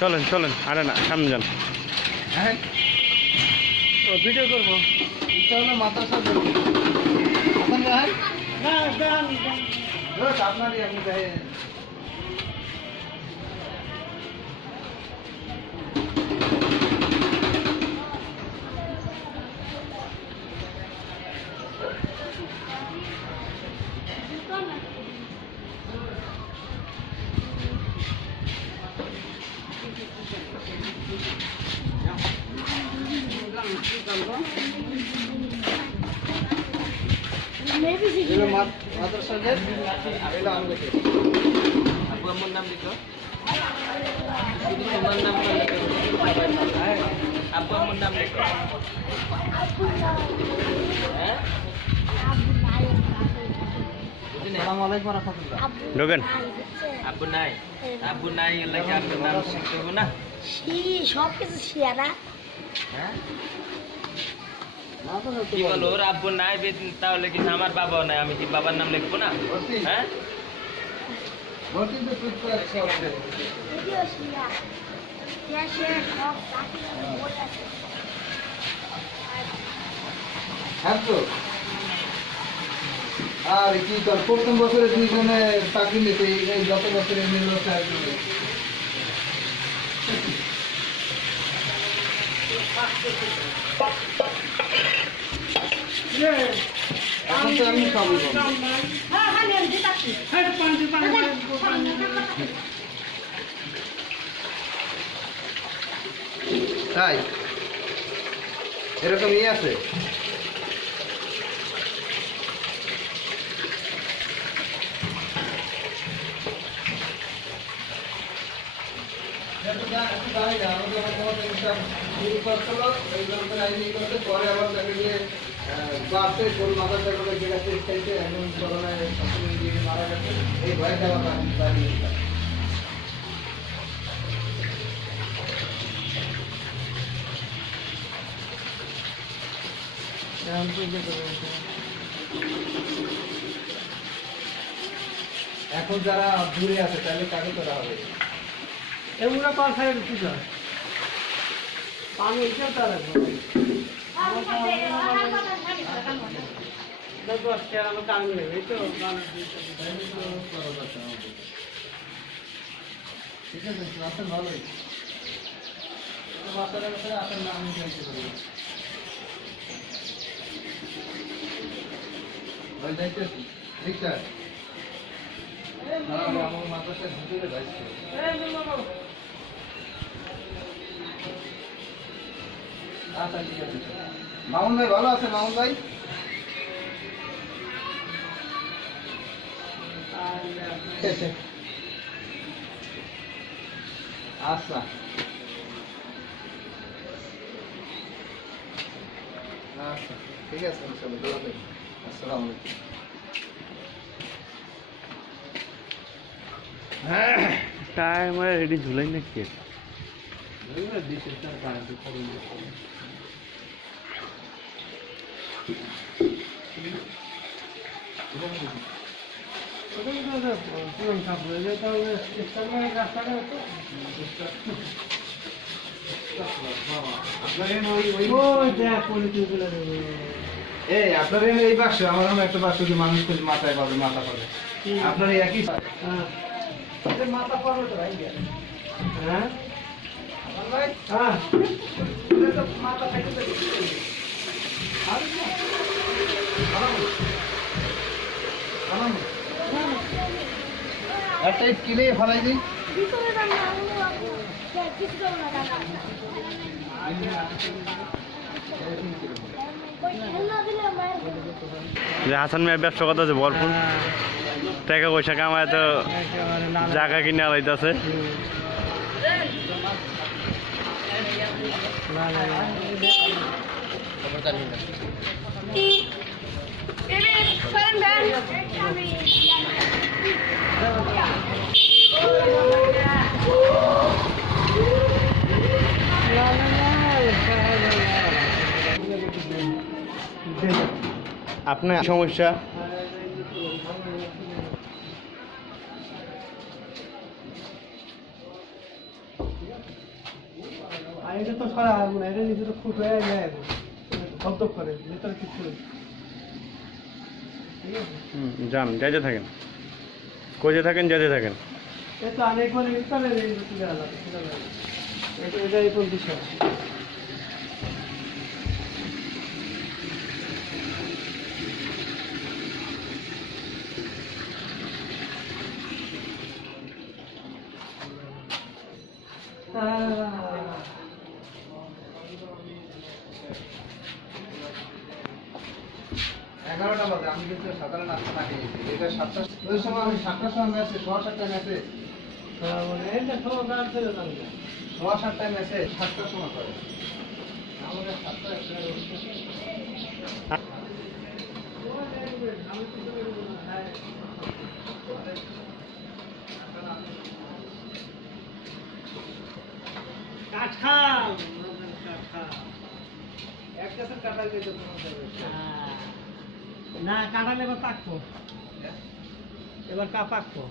চলেন চলেন, আরে না সামনে যান। হ্যাঁ ও ভিডিও করবো, তাহলে মাদ্রাসা করবো আপনারই আপনি মাদ্রাসাদের আব্বু আম্মুর নাম লিখো, তোমার নাম আব্বু আম্মুর নাম লিখো। ঢোকেন। আব্বু নাই, আব্বু নাই লাগে আপনার নাম শিখতে হবে না? সব কিছু শিয়ারা। হ্যাঁ কি বলো, ওর আব্বু নাই তাহলে কি আমার বাবাও নাই, আমি কি বাবার নাম লিখবো না? হ্যাঁ আর কি তোর প্রথম বছরে দুইজনে চাকরি নিতে, এই যত বছরে নিল এখন তো আমি সবই তাই এরকম ইয়ে আছে। পরে আবার তাকে নিয়ে বাসে কোন মাথাটা করে গেছে খাইতে এমন করোনায় মারা গেছে, এই ভয় দেওয়া দাঁড়িয়ে এখন যারা দূরে আছে তাহলে কাকে করা হবে? এগুলো কোন সাইড পূজা পানি এসে তারা ঠিক আছে, আসেন ভালোই বাচ্চাদের কাছে আসেন না, আমি চাইতে পারি ভাই যাইতেছি ঠিক আছে। আমার মাদ্রাসায় ঢুকে যাচ্ছে। আচ্ছা ঠিক আছে। মামুন ভাই ভালো আছে? মামুন ভাই আচ্ছা আচ্ছা ঠিক আছে, আসসালামু আলাইকুম। টাইম রেডি ঝুলাই না কি? আপনার এই বাক্স আমার একটা বাক্স মানুষ মাথায় পাবে, মাথা পাবে আপনার এই একই মাথা পাবে তো ভাই। হ্যাঁ হ্যাঁ মাথা খাইতে একটা কিলে ফলাই দিই। যে হাসান মিয়ার ব্যবসা কথা আছে ভরপুর টাকা পয়সা কামায় তো জায়গা কিনে আলাইতেছে। আপনার সমস্যা এটা তো সারা মানে এটা নিজে তো খুব হয়ে যায় ধপধপ করে ভিতরে কিছু নেই। ঠিক আছে যান যাইতে থাকেন, কোজে থাকেন, যেতে থাকেন। এই তো অনেক মানে ইস্তানে এই তো তুলে আলাদা এটা এটা এই কোন দিশা এগারোটা বাজে আমি কিন্তু সকালে নাস্তা না খেয়েছি এটা 7টা ওই সময় আমি 7টার সময় মেসে 7:30 মেসে এইটা সময় কাজ ছিল না 7:30 মেসে 7টার সময় করে আমাদের 7টা কাঁঠাল এক গাছের কাঁঠাল খেতে না কাঁঠাল এবার পাকবো এবার পাকবো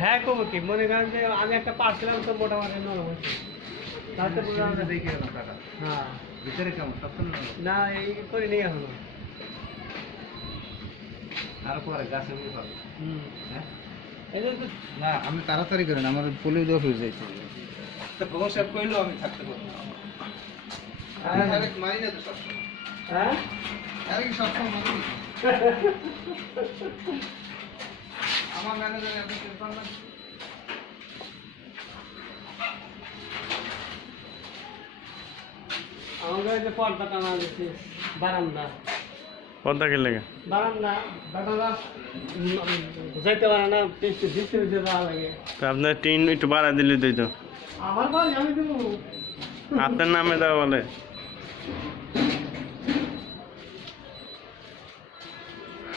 হ্যাঁ কবো কি মনে করেন যে আমি একটা পারছিলাম তো মোটামুটি নরম হয়েছে তারপরে আমরা দেখে গেলাম কাঁঠাল হ্যাঁ ভিতরে কেমন সবসময় না এই করি নেই এখনো আরো পরে গাছে উঠে পাবো হ্যাঁ না আমি তাড়াতাড়ি করেন আমার পলি দেওয়া হয়ে যাইছে তো খবর সব কইলো আমি থাকতে পারবো মারি না তো সবসময় হ্যাঁ আরে কি সবসময় মারি আমার ম্যানেজার আপনি টেনশন না আমাদের যে পর্দা টানা দিচ্ছে বারান্দা পদ্মা কিনলে বারান্দা বারান্দা যাইতে পারে না ভিতরে যাওয়া লাগে তো আপনার টিন একটু বাড়া দিলে দিই তো আমার বাড়ি আমি দেবো আপনার নামে দেওয়া বলে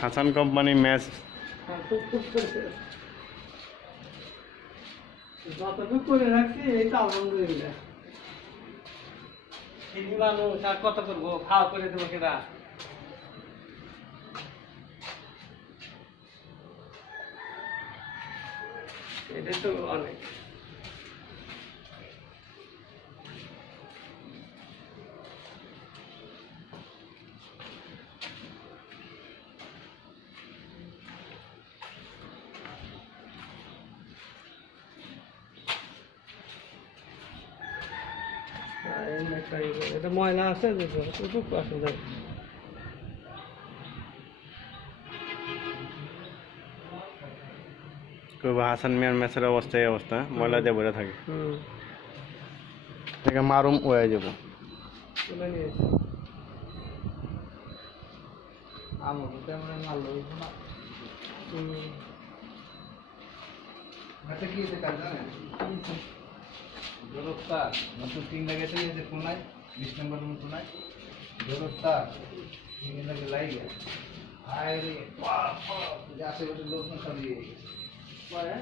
হাসান কোম্পানি ম্যাচ যতটুকু করে রাখছি এইটা আলহামদুলিল্লাহ চিনি মানুষ আর কত করবো খাওয়া করে দেবো কেনা এটা তো অনেক এটা ময়লা আছে ওটুকু আসলে হাসান মিয়ার ম্যাচের অবস্থা এই অবস্থা ময়লা দিয়ে ভরে থাকে থেকে মারুম হয়ে যাব তুলে নিয়েছি আমার তেমন মারলো না আচ্ছা কি এটা কাজ জানেন জলতা নতুন টিন লাগাইছে এই যে কোনায় 20 নম্বর রুম কোনায় জলতা টিন লাগে লাগিয়ে আরে বাবা যাচ্ছে বলে লোক না সব দিয়ে গেছে পরে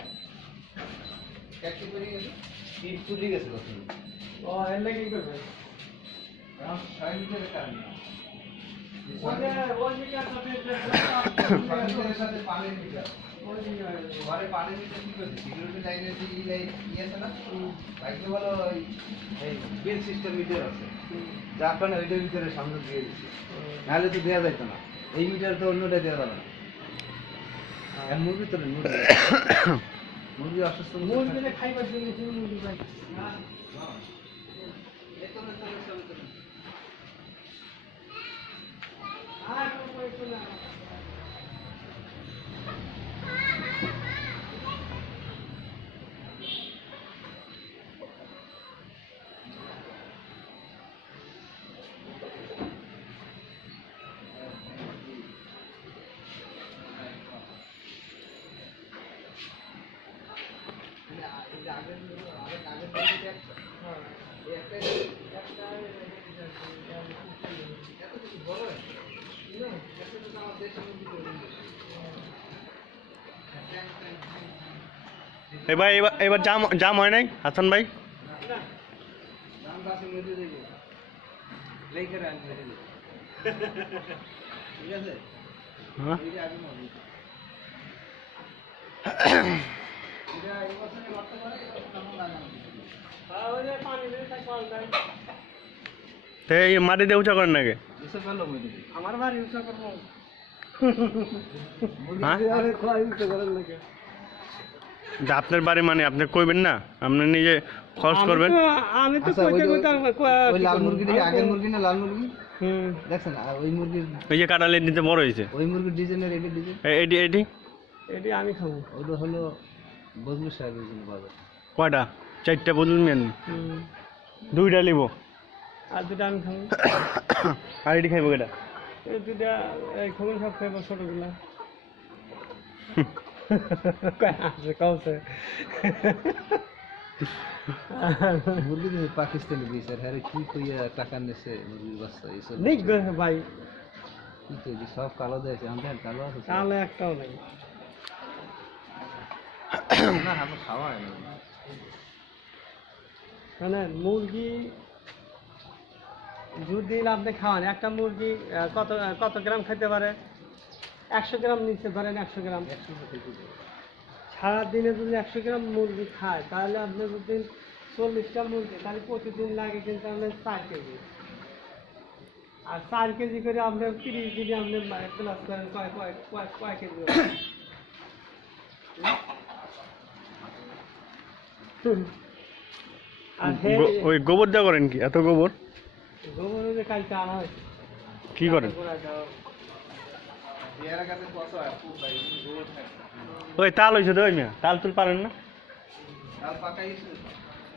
ক্যাচি করে গেছে টিন চুরি গেছে তখন ও এর লাগি কি করবে আম সাইডের কারণ ওই মিটার সাথে পানির মিটার ঘরে পানি দিতে কি করছে সিকিউরিটি লাইনের যে ই লাইন ইয়ে আছে না বাইকে বলো এই বিল সিস্টেম মিটার আছে যার কারণে ওইটার ভিতরে সামনে দিয়ে দিচ্ছে নাহলে তো দেওয়া যাইতো না এই মিটার তো অন্যটা দেওয়া যাবে না মুরগি তো মুরগি অসুস্থ মুরগি দিলে খাইবার জন্য মুরগি পাই এবার এবার এবার জাম জাম হয় নাই হাসান ভাই? হ্যাঁ তো এই মাটিতে উঁচা করেন নাকি? আমার বাড়ি উৎসব করবো হ্যাঁ তা আপনার বাড়ি মানে আপনি কইবেন না, আপনি নিজে খরচ করবেন। আমি তো ওই লাল মুরগিটা কি আগের মুরগি না লাল মুরগি? দেখছেন আর ওই মুরগির ওই যে কাটালের নিচে বড় হয়েছে ওই মুরগির ডিজাইনের এটি ডিজাইন এটি এটি এটি আমি খাবো। ওটা হলো বজলু সাহেবের জন্য বাজার। কয়টা? 4টা বদল মেন, 2টা নিব আর দুটা আমি খাবো। আর এটি খাইব কেটা? এই দুটা এই খাবো, সব খাইবো ছোটগুলা। মুরগি পাকিস্তানি দিয়েছে, হ্যাঁ কি কইয়া টাকা নেছে মুরগির বাচ্চা এইসব ভাই, কি তো সব কালো দিয়েছে। আমাদের কালো আছে, কালো একটাও নাই। না আমরা খাওয়া হয় না মানে মুরগি যদি আপনি খাওয়ান, একটা মুরগি কত কত গ্রাম খেতে পারে? 100 গ্রাম নিচে ধরেন, 100 গ্রাম। সারাদিনে যদি 100 গ্রাম মুরগি খায়, তাহলে আপনি যদি 40টা মুরগি, তাহলে প্রতিদিন লাগে কিন্তু আপনার 4 কেজি। আর 4 কেজি করে আপনার 30 দিনে আপনি প্লাস করেন কয় কেজি? আর ওই গোবর দেওয়া করেন কি? এত গোবর গোবর যে কালকে আনা হয়েছে। কি করেন? ওই তাল হয়েছে তো, ওই মেয়ে তাল তুল পারেন না?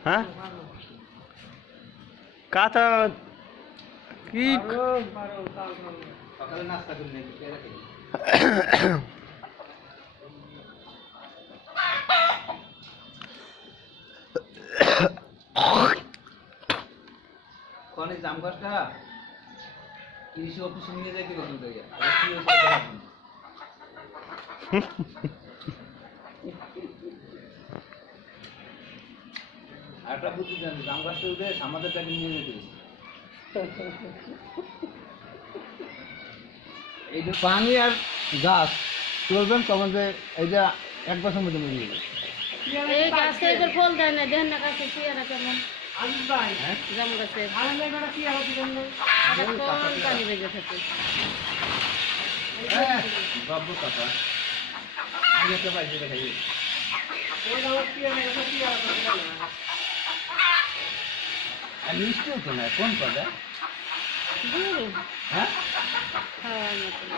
হ্যাঁ কাঁচা কি নাস্তা করি নাকি? কনে জাম গাছটা কৃষি অফিসে নিয়ে যাই কি করতে যাই? একটা বুদ্ধি জানি, জাম গাছটা উঠে আমাদের টাকা নিয়ে যেতে। এই যে পানি আর গাছ চলবেন তখন যে এই যে 1 বছর মধ্যে মরে যাবে। এই গাছে এবার ফল দেয় না, দেন না গাছে পেয়ারা কেমন জাম গাছে পানি বেজে থাকে। বাবু কাকা আমি একটা পাইছি দেখাই। আর মিষ্টিও তো না, কোন কথা? দূর হ্যাঁ খাওয়ার মতো না।